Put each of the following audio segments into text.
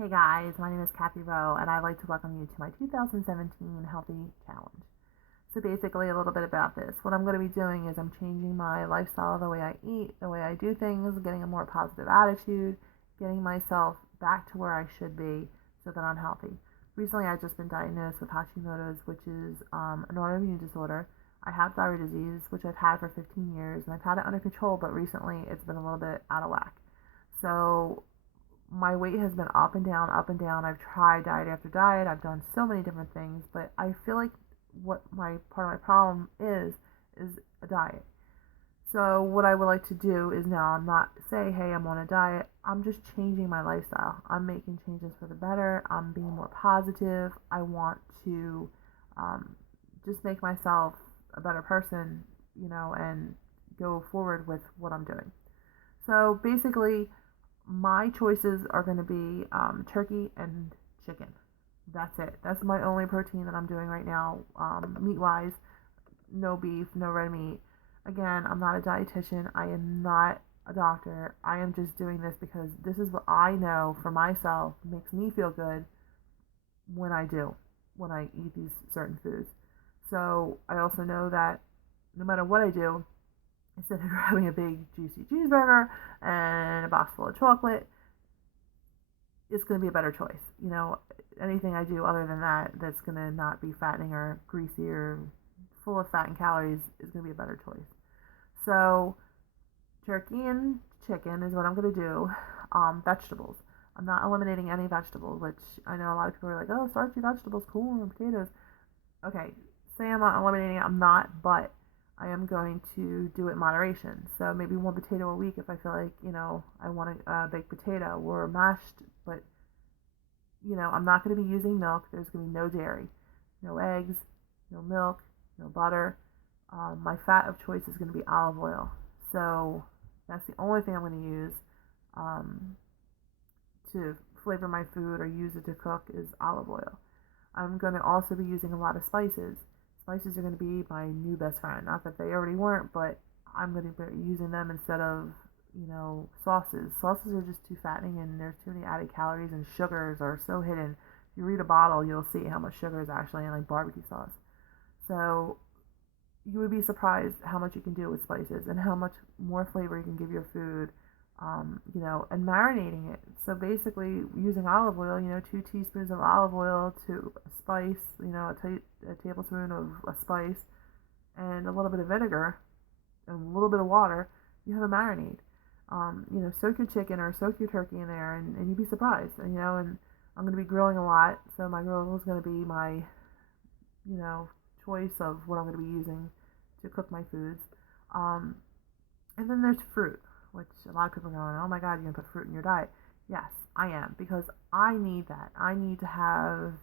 Hey guys, my name is Kathy Rowe, and I'd like to welcome you to my 2017 Healthy Challenge. So basically, a little bit about this. What I'm going to be doing is I'm changing my lifestyle, the way I eat, the way I do things, getting a more positive attitude, getting myself back to where I should be so that I'm healthy. Recently, I've just been diagnosed with Hashimoto's, which is an autoimmune disorder. I have thyroid disease, which I've had for 15 years, and I've had it under control, but recently it's been a little bit out of whack. So my weight has been up and down, up and down. I've tried diet after diet. I've done so many different things, but I feel like what my part of my problem is a diet. So what I would like to do is now not say, hey, I'm on a diet. I'm just changing my lifestyle. I'm making changes for the better. I'm being more positive. I want to just make myself a better person, and go forward with what I'm doing. So basically, my choices are going to be turkey and chicken. That's it. That's my only protein that I'm doing right now, meat wise. No beef, no red meat. Again, I'm not a dietitian. I am not a doctor. I am just doing this because this is what I know for myself makes me feel good when when I eat these certain foods. So I also know that no matter what I do, instead of grabbing a big juicy cheeseburger and a box full of chocolate, it's going to be a better choice. Anything I do other than that that's going to not be fattening or greasy or full of fat and calories is going to be a better choice. So, turkey and chicken is what I'm going to do. Vegetables. I'm not eliminating any vegetables, which I know a lot of people are like, oh, starchy vegetables, cool, and potatoes. Okay, say I'm not eliminating it, I'm not, but I am going to do it in moderation. So maybe one potato a week if I feel like, I want a baked potato or mashed, but, I'm not going to be using milk. There's going to be no dairy, no eggs, no milk, no butter. My fat of choice is going to be olive oil. So that's the only thing I'm going to use um, to flavor my food or use it to cook is olive oil. I'm going to also be using a lot of spices. Spices are going to be my new best friend. Not that they already weren't, but I'm going to be using them instead of, sauces. Sauces are just too fattening and there's too many added calories, and sugars are so hidden. If you read a bottle, you'll see how much sugar is actually in like barbecue sauce. So you would be surprised how much you can do with spices and how much more flavor you can give your food, and marinating it. So basically, using olive oil, 2 teaspoons of olive oil to a spice, a tablespoon of a spice, and a little bit of vinegar, and a little bit of water, you have a marinade. Soak your chicken or soak your turkey in there, and you'd be surprised. And I'm going to be grilling a lot, so my grill is going to be my, you know, choice of what I'm going to be using to cook my foods. Um, and then there's fruit, which a lot of people are going, oh my God, you're going to put fruit in your diet. Yes, I am, because I need that. I need to have,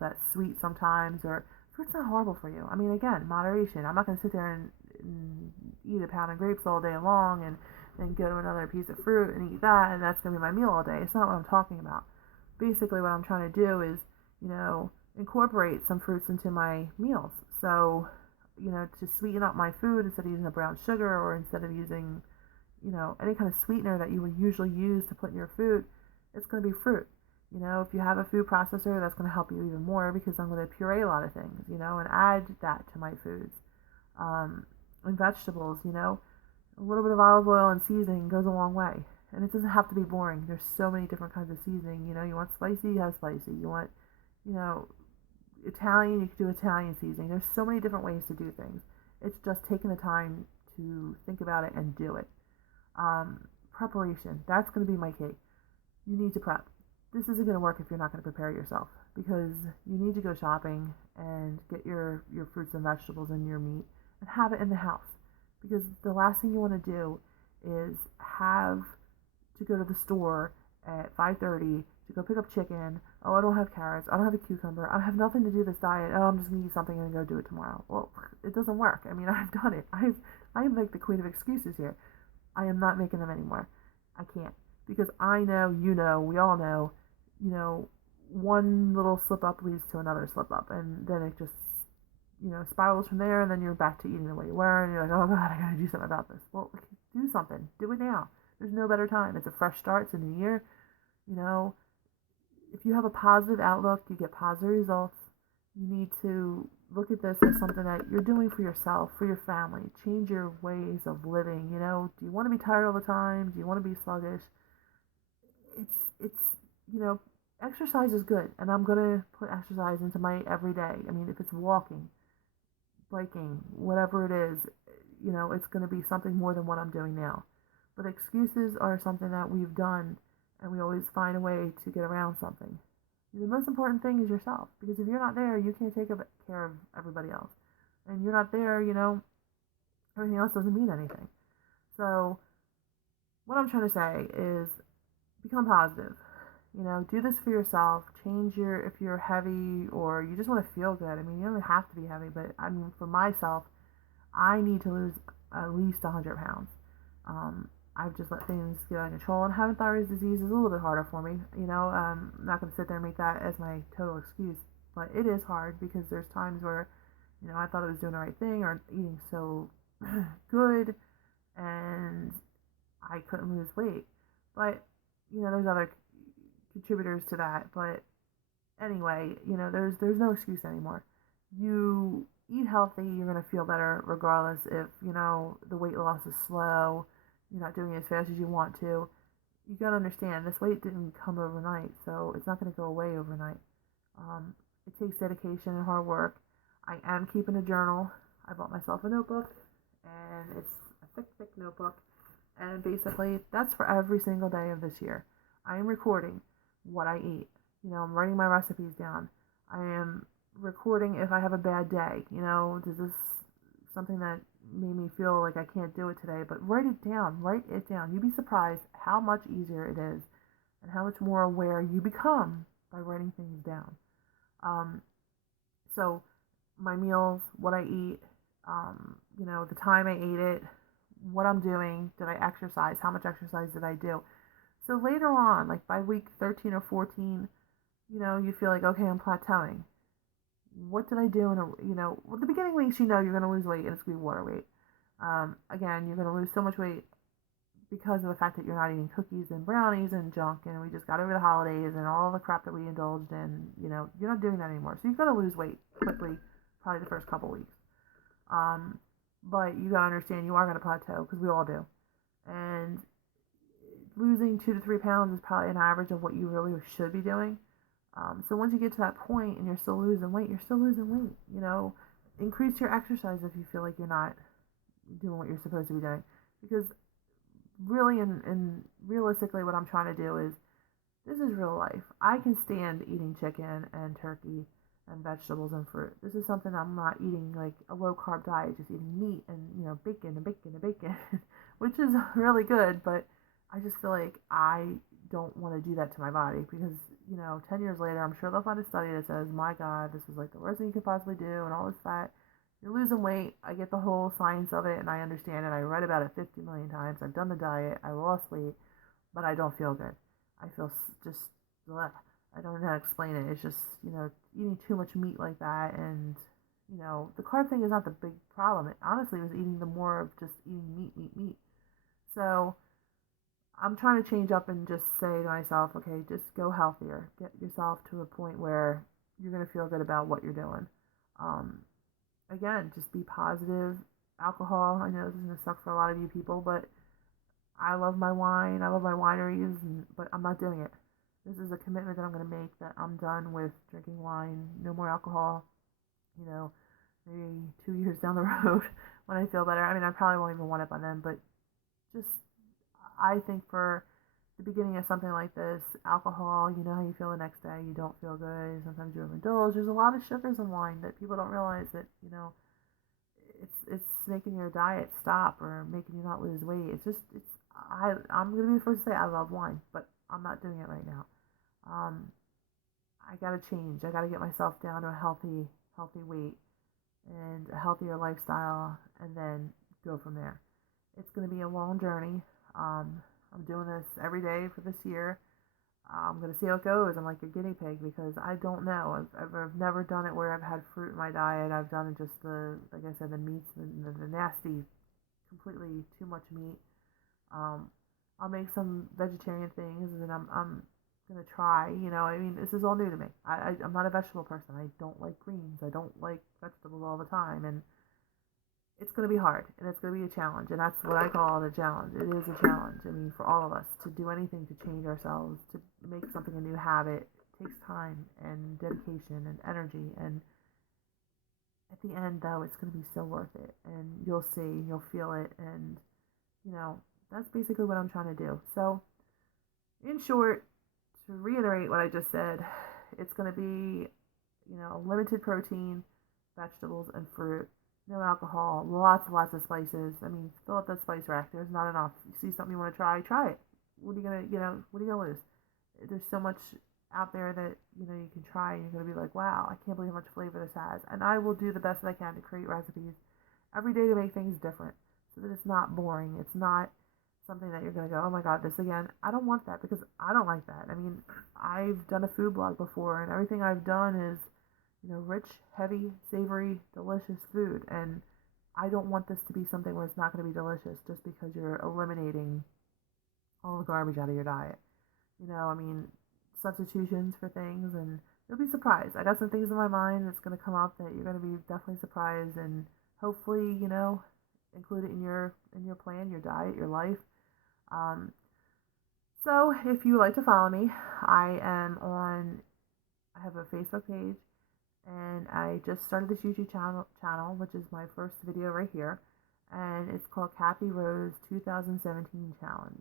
that sweet sometimes, or fruit's not horrible for you. I mean, again, moderation. I'm not going to sit there and eat a pound of grapes all day long and then go to another piece of fruit and eat that, and that's going to be my meal all day. It's not what I'm talking about. Basically, what I'm trying to do is, incorporate some fruits into my meals. So, to sweeten up my food, instead of using a brown sugar, or instead of using, any kind of sweetener that you would usually use to put in your food, it's going to be fruit. If you have a food processor, that's going to help you even more, because I'm going to puree a lot of things, and add that to my foods. And vegetables, a little bit of olive oil and seasoning goes a long way. And it doesn't have to be boring. There's so many different kinds of seasoning. You want spicy, you have spicy. You want, you know, Italian, you can do Italian seasoning. There's so many different ways to do things. It's just taking the time to think about it and do it. Preparation, that's going to be my key. You need to prep. This isn't going to work if you're not going to prepare yourself, because you need to go shopping and get your fruits and vegetables and your meat and have it in the house. Because the last thing you want to do is have to go to the store at 5:30 to go pick up chicken. Oh, I don't have carrots. I don't have a cucumber. I have nothing to do this diet. Oh, I'm just gonna eat something and go do it tomorrow. Well, it doesn't work. I mean, I've done it. I'm like the queen of excuses here. I am not making them anymore. I can't, because I know, we all know, you know, one little slip up leads to another slip up, and then it just, spirals from there, and then you're back to eating the way you were, and you're like, oh God, I gotta do something about this. Well, do something. Do it now. There's no better time. It's a fresh start. It's a new year. You know, if you have a positive outlook, you get positive results. You need to look at this as something that you're doing for yourself, for your family. Change your ways of living. Do you want to be tired all the time? Do you want to be sluggish? It's exercise is good, and I'm gonna put exercise into my everyday. I mean, if it's walking, biking, whatever it is, it's gonna be something more than what I'm doing now. But excuses are something that we've done, and we always find a way to get around something. The most important thing is yourself, because if you're not there, you can't take care of everybody else. And you're not there, everything else doesn't mean anything. So, what I'm trying to say is become positive. Do this for yourself. Change if you're heavy or you just want to feel good. I mean, you don't have to be heavy, but I mean, for myself, I need to lose at least 100 pounds. I've just let things get out of control, and having thyroid disease is a little bit harder for me. I'm not going to sit there and make that as my total excuse, but it is hard because there's times where, I thought I was doing the right thing or eating so good, and I couldn't lose weight. But, there's other contributors to that. But anyway, there's no excuse anymore. You eat healthy, you're going to feel better regardless if, the weight loss is slow, you're not doing it as fast as you want to. You got to understand, this weight didn't come overnight, so it's not going to go away overnight. It takes dedication and hard work. I am keeping a journal. I bought myself a notebook, and it's a thick notebook. And basically, that's for every single day of this year. I am recording what I eat. I'm writing my recipes down. I am recording if I have a bad day. Does this something that made me feel like I can't do it today? But write it down. Write it down. You'd be surprised how much easier it is and how much more aware you become by writing things down. So my meals, what I eat, the time I ate it, what I'm doing, did I exercise, how much exercise did I do? So later on, like by week 13 or 14, you feel like, okay, I'm plateauing. What did I do the beginning weeks, you're going to lose weight, and it's going to be water weight. Again, you're going to lose so much weight because of the fact that you're not eating cookies and brownies and junk, and we just got over the holidays and all the crap that we indulged in. You're not doing that anymore. So you've got to lose weight quickly, probably the first couple weeks. But you got to understand you are going to plateau, because we all do. And losing 2 to 3 pounds is probably an average of what you really should be doing. So once you get to that point and you're still losing weight, you're still losing weight. Increase your exercise if you feel like you're not doing what you're supposed to be doing. Because really and realistically, what I'm trying to do is, this is real life. I can stand eating chicken and turkey and vegetables and fruit. This is something I'm not eating like a low carb diet, just eating meat and bacon and bacon and bacon, which is really good, but I just feel like I don't want to do that to my body, because 10 years later, I'm sure they'll find a study that says, my God, this is like the worst thing you could possibly do, and all this fat. You're losing weight. I get the whole science of it, and I understand it. I read about it 50 million times. I've done the diet. I lost weight, but I don't feel good. I feel just, ugh. I don't know how to explain it. It's just, eating too much meat like that, and, the carb thing is not the big problem. It honestly was eating the more of just eating meat. So I'm trying to change up and just say to myself, okay, just go healthier. Get yourself to a point where you're going to feel good about what you're doing. Again, just be positive. Alcohol, I know this is going to suck for a lot of you people, but I love my wine. I love my wineries, but I'm not doing it. This is a commitment that I'm going to make, that I'm done with drinking wine. No more alcohol. Maybe 2 years down the road when I feel better. I mean, I probably won't even want it by then, but just, I think for the beginning of something like this, alcohol, you know how you feel the next day, you don't feel good, sometimes you overindulge. There's a lot of sugars in wine that people don't realize that, it's making your diet stop or making you not lose weight. I'm going to be the first to say I love wine, but I'm not doing it right now. I got to change. I got to get myself down to a healthy weight and a healthier lifestyle, and then go from there. It's going to be a long journey. I'm doing this every day for this year. I'm going to see how it goes. I'm like a guinea pig, because I don't know. I've never done it where I've had fruit in my diet. I've done it just like I said, the meats and the nasty, completely too much meat. I'll make some vegetarian things, and I'm going to try. I mean, this is all new to me. I'm not a vegetable person. I don't like greens. I don't like vegetables all the time. And it's going to be hard and it's going to be a challenge. And that's what I call it, a challenge. It is a challenge. I mean, for all of us to do anything to change ourselves, to make something a new habit, takes time and dedication and energy. And at the end, though, it's going to be so worth it. And you'll see, you'll feel it. And, that's basically what I'm trying to do. So, in short, to reiterate what I just said, it's going to be, limited protein, vegetables, and fruit. No alcohol, lots and lots of spices. I mean, fill up that spice rack. There's not enough. You see something you want to try it. What are you gonna, what are you gonna lose? There's so much out there that you can try, and you're gonna be like, wow, I can't believe how much flavor this has. And I will do the best that I can to create recipes every day to make things different, so that it's not boring. It's not something that you're gonna go, oh my god, this again. I don't want that because I don't like that. I mean, I've done a food blog before, and everything I've done is rich, heavy, savory, delicious food. And I don't want this to be something where it's not going to be delicious just because you're eliminating all the garbage out of your diet. I mean, substitutions for things, and you'll be surprised. I got some things in my mind that's going to come up that you're going to be definitely surprised, and hopefully, include it in your plan, your diet, your life. So if you like to follow me, I have a Facebook page, and I just started this YouTube channel, which is my first video right here, and it's called Kathy Rose 2017 Challenge.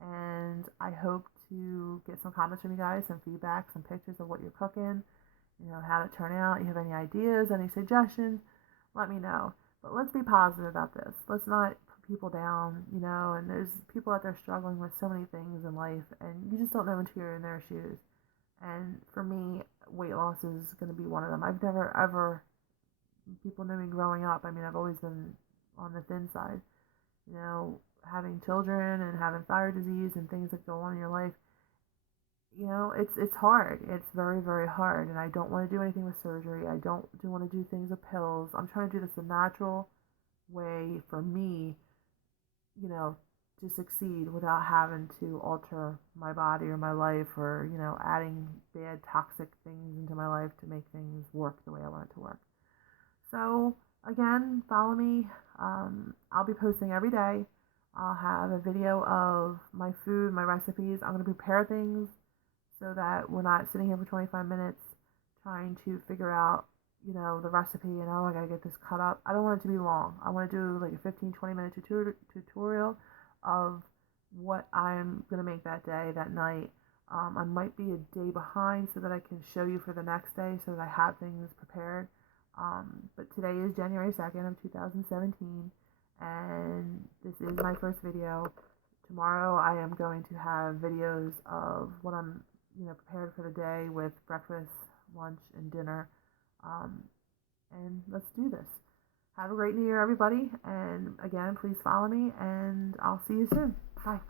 And I hope to get some comments from you guys, some feedback, some pictures of what you're cooking, how to turn out. You have any ideas, any suggestions, let me know. But let's be positive about this. Let's not put people down, and there's people out there struggling with so many things in life, and you just don't know until you're in their shoes. And for me, weight loss is going to be one of them. I've never ever, people knew me growing up. I mean, I've always been on the thin side. Having children and having thyroid disease and things that go on in your life, it's hard. It's very, very hard. And I don't want to do anything with surgery. I don't want to do things with pills. I'm trying to do this the natural way for me, to succeed without having to alter my body or my life, or adding bad toxic things into my life to make things work the way I want it to work. So again, follow me. I'll be posting every day. I'll have a video of my food, my recipes. I'm going to prepare things so that we're not sitting here for 25 minutes trying to figure out the recipe, and I gotta get this cut up. I don't want it to be long. I want to do like a 15-20 minute tutorial of what I'm going to make that day, that night. I might be a day behind so that I can show you for the next day, so that I have things prepared. But today is January 2nd of 2017, and this is my first video. Tomorrow I am going to have videos of what I'm prepared for the day, with breakfast, lunch, and dinner. And let's do this. Have a great New Year, everybody. And again, please follow me, and I'll see you soon. Bye.